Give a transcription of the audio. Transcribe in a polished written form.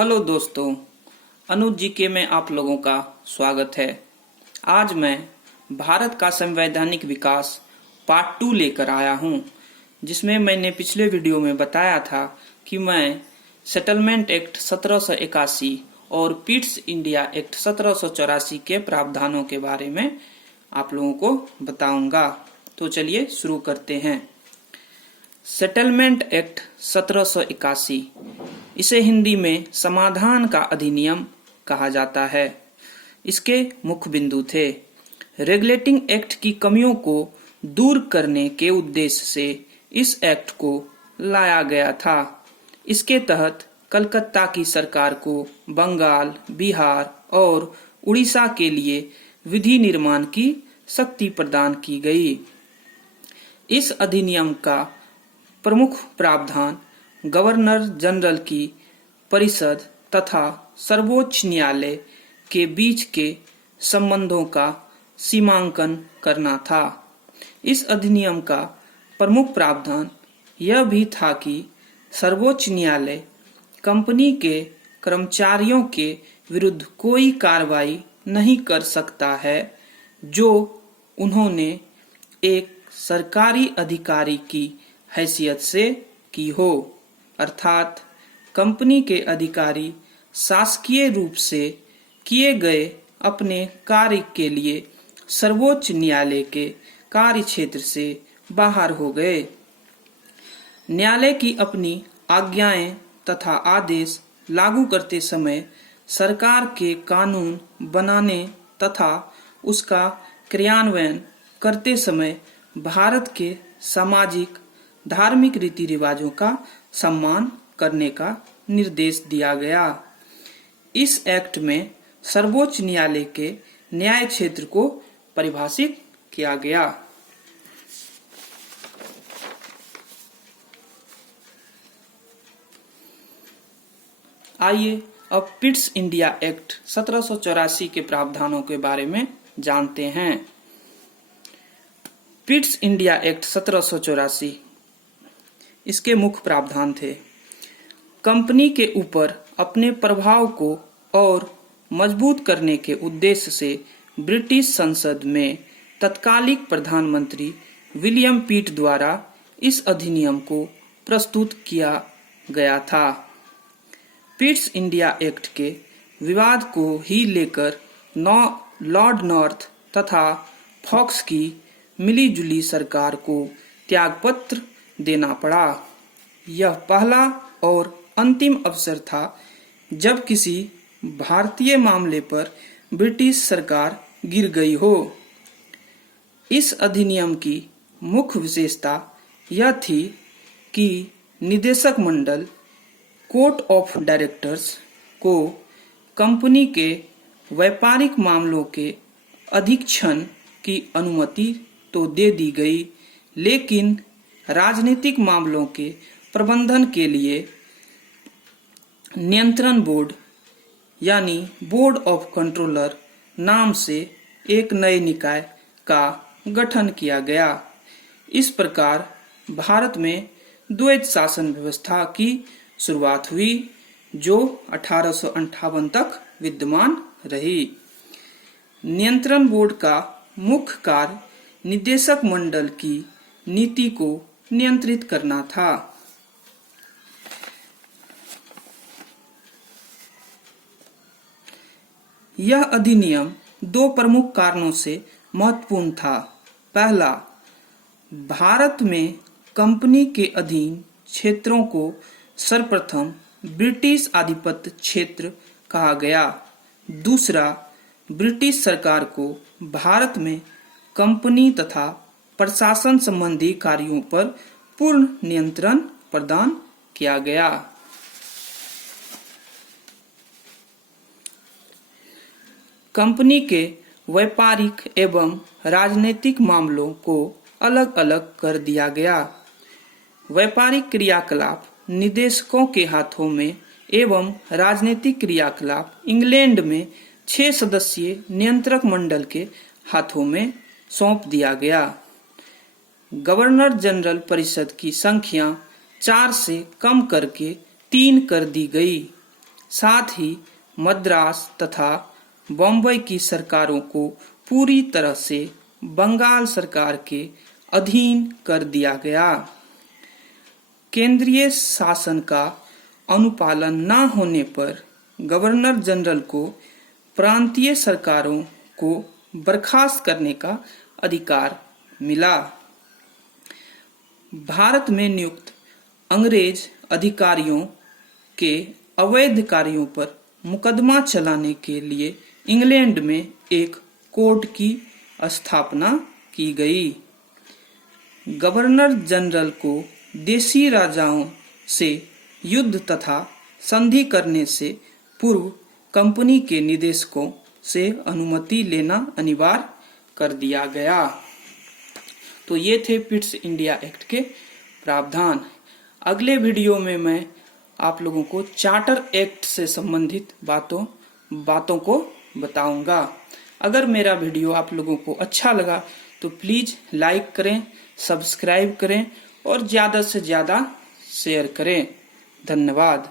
Hello दोस्तों, अनुज जी के में आप लोगों का स्वागत है। आज मैं भारत का संवैधानिक विकास पार्ट 2 लेकर आया हूं, जिसमें मैंने पिछले वीडियो में बताया था कि मैं सेटलमेंट एक्ट 1781 और पिट्स इंडिया एक्ट 1784 के प्रावधानों के बारे में आप लोगों को बताऊंगा। तो चलिए शुरू करते हैं। सेटलमेंट एक्ट 1781, इसे हिंदी में समाधान का अधिनियम कहा जाता है। इसके मुख्य बिंदु थे: रेगुलेटिंग एक्ट की कमियों को दूर करने के उद्देश्य से इस एक्ट को लाया गया था। इसके तहत कलकत्ता की सरकार को बंगाल, बिहार और उड़ीसा के लिए विधि निर्माण की शक्ति प्रदान की गई। इस अधिनियम का प्रमुख प्रावधान गवर्नर जनरल की परिषद तथा सर्वोच्च न्यायालय के बीच के संबंधों का सीमांकन करना था। इस अधिनियम का प्रमुख प्रावधान यह भी था कि सर्वोच्च न्यायालय कंपनी के कर्मचारियों के विरुद्ध कोई कार्रवाई नहीं कर सकता है जो उन्होंने एक सरकारी अधिकारी की हैसियत से की हो, अर्थात कंपनी के अधिकारी शासकीय रूप से किए गए अपने कार्य के लिए सर्वोच्च न्यायालय के कार्य क्षेत्र से बाहर हो गए। न्यायालय की अपनी आज्ञाएं तथा आदेश लागू करते समय सरकार के कानून बनाने तथा उसका क्रियान्वयन करते समय भारत के सामाजिक धार्मिक रीति रिवाजों का सम्मान करने का निर्देश दिया गया। इस एक्ट में सर्वोच्च न्यायालय के न्याय क्षेत्र को परिभाषित किया गया। आइए अब पिट्स इंडिया एक्ट 1784 के प्रावधानों के बारे में जानते हैं। पिट्स इंडिया एक्ट 1784, इसके मुख्य प्रावधान थे: कंपनी के ऊपर अपने प्रभाव को और मजबूत करने के उद्देश्य से ब्रिटिश संसद में तत्कालिक प्रधानमंत्री विलियम पिट द्वारा इस अधिनियम को प्रस्तुत किया गया था। पिट्स इंडिया एक्ट के विवाद को ही लेकर लॉर्ड नॉर्थ तथा फॉक्स की मिलीजुली सरकार को त्यागपत्र देना पड़ा। यह पहला और अंतिम अवसर था जब किसी भारतीय मामले पर ब्रिटिश सरकार गिर गई हो। इस अधिनियम की मुख्य विशेषता यह थी कि निदेशक मंडल कोर्ट ऑफ डायरेक्टर्स को कंपनी के व्यापारिक मामलों के अधीक्षण की अनुमति तो दे दी गई, लेकिन राजनीतिक मामलों के प्रबंधन के लिए नियंत्रण बोर्ड यानी बोर्ड ऑफ कंट्रोलर नाम से एक नए निकाय का गठन किया गया। इस प्रकार भारत में द्वैत शासन व्यवस्था की शुरुआत हुई, जो 1858 तक विद्यमान रही। नियंत्रण बोर्ड का मुख्य कार्य निदेशक मंडल की नीति को नियंत्रित करना था। यह अधिनियम दो प्रमुख कारणों से महत्वपूर्ण था। पहला, भारत में कंपनी के अधीन क्षेत्रों को सर्वप्रथम ब्रिटिश आधिपत्य क्षेत्र कहा गया। दूसरा, ब्रिटिश सरकार को भारत में कंपनी तथा प्रशासन संबंधी कार्यों पर पूर्ण नियंत्रण प्रदान किया गया। कंपनी के व्यापारिक एवं राजनीतिक मामलों को अलग अलग कर दिया गया। व्यापारिक क्रियाकलाप निदेशकों के हाथों में एवं राजनीतिक क्रियाकलाप इंग्लैंड में 6 सदस्यीय नियंत्रक मंडल के हाथों में सौंप दिया गया। गवर्नर जनरल परिषद की संख्या 4 से कम करके 3 कर दी गई। साथ ही मद्रास तथा बॉम्बे की सरकारों को पूरी तरह से बंगाल सरकार के अधीन कर दिया गया। केंद्रीय शासन का अनुपालन न होने पर गवर्नर जनरल को प्रांतीय सरकारों को बर्खास्त करने का अधिकार मिला। भारत में नियुक्त अंग्रेज अधिकारियों के अवैध कार्यों पर मुकदमा चलाने के लिए इंग्लैंड में एक कोर्ट की स्थापना की गई। गवर्नर जनरल को देशी राजाओं से युद्ध तथा संधि करने से पूर्व कंपनी के निदेशकों से अनुमति लेना अनिवार्य कर दिया गया। तो ये थे पिट्स इंडिया एक्ट के प्रावधान। अगले वीडियो में मैं आप लोगों को चार्टर एक्ट से संबंधित बातों को बताऊंगा। अगर मेरा वीडियो आप लोगों को अच्छा लगा तो प्लीज लाइक करें, सब्सक्राइब करें और ज्यादा से ज्यादा शेयर करें। धन्यवाद।